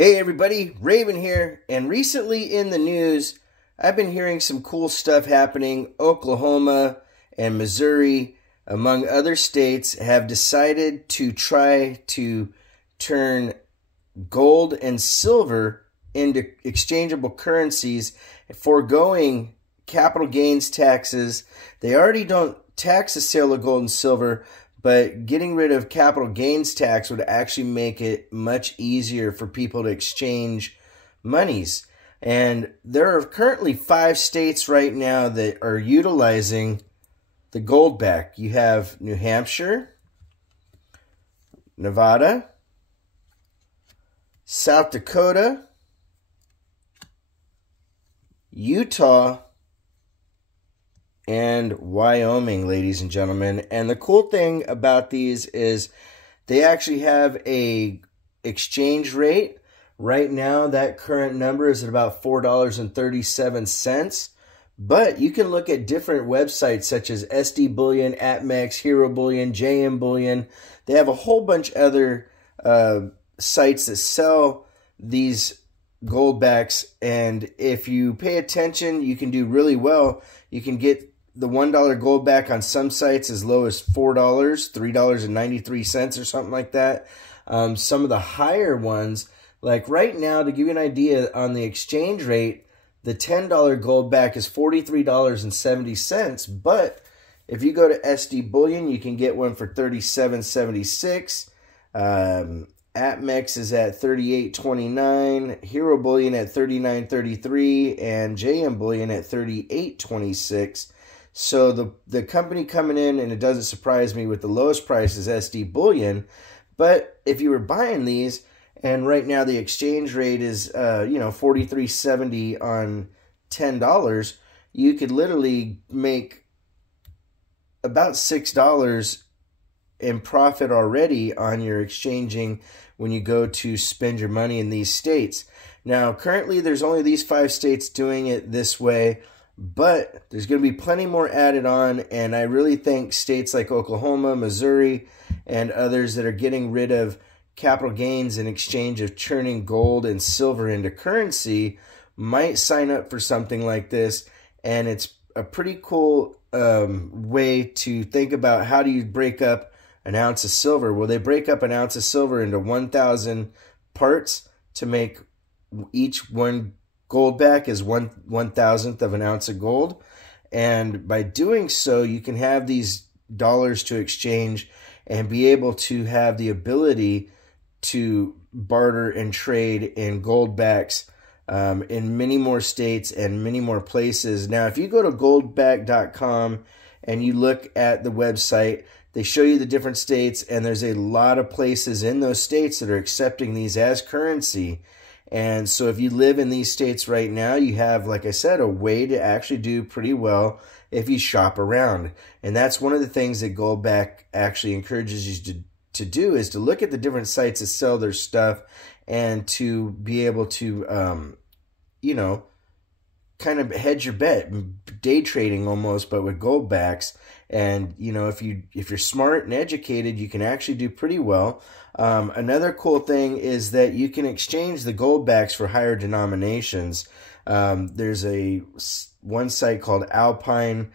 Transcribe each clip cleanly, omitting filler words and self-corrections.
Hey everybody, Raven here, and recently in the news, I've been hearing some cool stuff happening. Oklahoma and Missouri, among other states, have decided to try to turn gold and silver into exchangeable currencies, foregoing capital gains taxes. They already don't tax the sale of gold and silver, but getting rid of capital gains tax would actually make it much easier for people to exchange monies. And there are currently 5 states right now that are utilizing the Goldback. You have New Hampshire, Nevada, South Dakota, Utah, and Wyoming, ladies and gentlemen. And the cool thing about these is they actually have a exchange rate. Right now, that current number is at about $4.37. But you can look at different websites such as SD Bullion, ATMEX, Hero Bullion, JM Bullion. They have a whole bunch of other sites that sell these Goldbacks. And if you pay attention, you can do really well. You can get the $1 Goldback on some sites as low as $4, $3.93 or something like that. Some of the higher ones, like right now, to give you an idea on the exchange rate, the $10 Goldback is $43.70. But if you go to SD Bullion, you can get one for $37.76. ATMEX is at $38.29, Hero Bullion at $39.33, and JM Bullion at $38.26. So the company coming in, and it doesn't surprise me, with the lowest price is SD Bullion. But if you were buying these, and right now the exchange rate is $43.70 on $10, you could literally make about $6 in profit already on your exchanging when you go to spend your money in these states. Now, currently, there's only these 5 states doing it this way, but there's going to be plenty more added on, and I really think states like Oklahoma, Missouri, and others that are getting rid of capital gains in exchange of turning gold and silver into currency might sign up for something like this. And it's a pretty cool way to think about, how do you break up an ounce of silver? Well, they break up an ounce of silver into 1,000 parts to make each one Goldback is 1/1000th of an ounce of gold. And by doing so, you can have these dollars to exchange and be able to have the ability to barter and trade in Goldbacks in many more states and many more places. Now, if you go to goldback.com and you look at the website, they show you the different states, and there's a lot of places in those states that are accepting these as currency. And so if you live in these states right now, you have, like I said, a way to actually do pretty well if you shop around. And that's one of the things that Goldback actually encourages you to do, is to look at the different sites that sell their stuff and to be able to, kind of hedge your bet, day trading almost, but with Goldbacks. And, if you're smart and educated, you can actually do pretty well. Another cool thing is that you can exchange the Goldbacks for higher denominations. There's one site called Alpine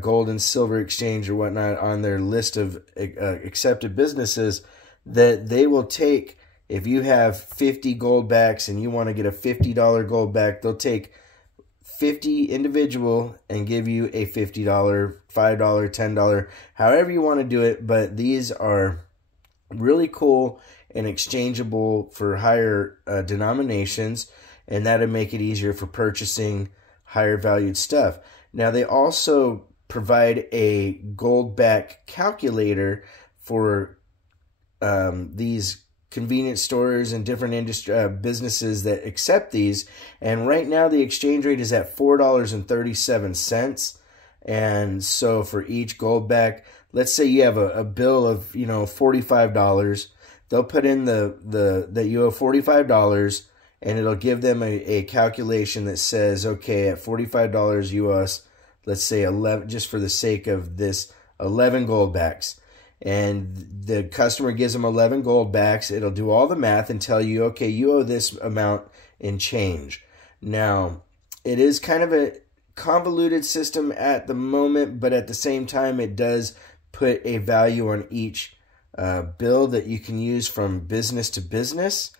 Gold and Silver Exchange or whatnot on their list of accepted businesses, that they will take, if you have 50 Goldbacks and you want to get a $50 Goldback, they'll take 50 individual and give you a $50, $5, $10, however you want to do it. But these are really cool and exchangeable for higher denominations, and that'll make it easier for purchasing higher valued stuff. Now, they also provide a Goldback calculator for these convenience stores and different businesses that accept these. And right now the exchange rate is at $4.37. And so for each Goldback, let's say you have a bill of $45, they'll put in that you owe $45, and it'll give them a calculation that says, okay, at $45 you owe us, let's say 11, just for the sake of this, 11 Goldbacks. and the customer gives them 11 Goldbacks, it'll do all the math and tell you, okay, you owe this amount in change. Now, it is kind of a convoluted system at the moment, but at the same time, it does put a value on each bill that you can use from business to business,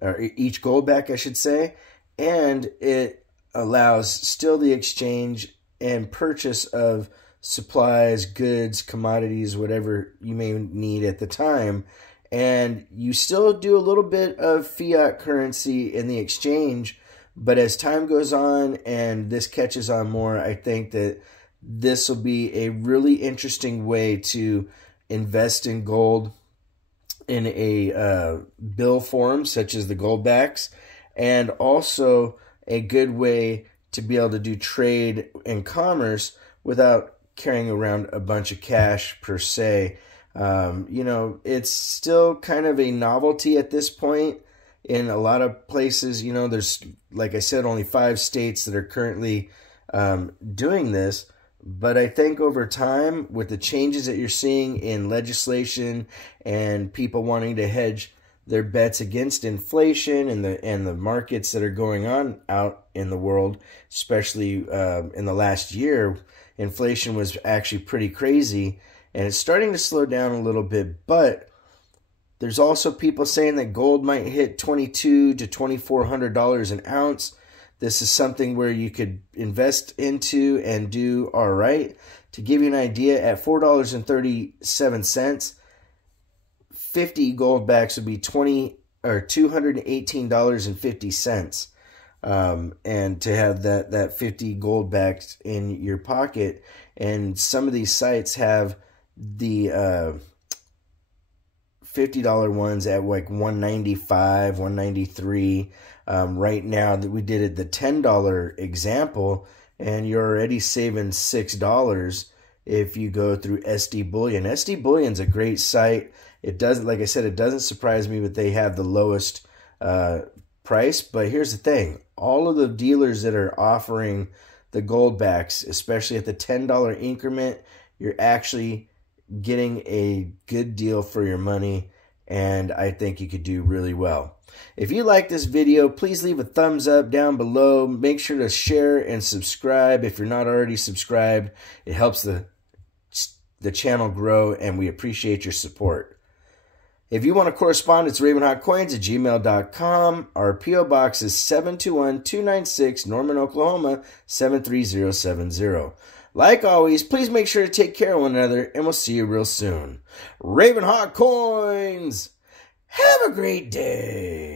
or each Goldback, I should say, and it allows still the exchange and purchase of supplies, goods, commodities, whatever you may need at the time. And you still do a little bit of fiat currency in the exchange, but as time goes on and this catches on more, I think that this will be a really interesting way to invest in gold in a bill form, such as the Goldbacks, and also a good way to be able to do trade and commerce without carrying around a bunch of cash per se. You know, it's still kind of a novelty at this point. In a lot of places, you know, there's, like I said, only 5 states that are currently doing this. But I think over time, with the changes that you're seeing in legislation and people wanting to hedge their bets against inflation and the markets that are going on out in the world, especially in the last year, inflation was actually pretty crazy, and it's starting to slow down a little bit. But there's also people saying that gold might hit $2,200 to $2,400 an ounce. This is something where you could invest into and do all right. To give you an idea, at $4.37, 50 Goldbacks would be $218.50. And to have that 50 Goldbacks in your pocket. And some of these sites have the $50 ones at like $195, $193. Right now that we did it, the $10 example, and you're already saving $6 if you go through SD Bullion. SD Bullion's a great site. It doesn't, like I said, it doesn't surprise me that they have the lowest price. But here's the thing: all of the dealers that are offering the Goldbacks, especially at the $10 increment, you're actually getting a good deal for your money, and I think you could do really well. If you like this video, please leave a thumbs up down below. Make sure to share and subscribe if you're not already subscribed. It helps the channel grow, and we appreciate your support. If you want to correspond, it's ravenhawkcoins@gmail.com. Our P.O. Box is 721-296, Norman, Oklahoma, 73070. Like always, please make sure to take care of one another, and we'll see you real soon. Ravenhawk Coins! Have a great day!